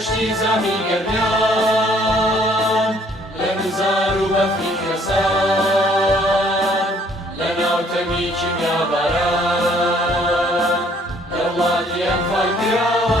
دەشتی زەمی گەرمیان لە نزار و بەفری کوێستان لە ناوتەنگی کیمیاباران لە وڵاتی ئەم فاڵگران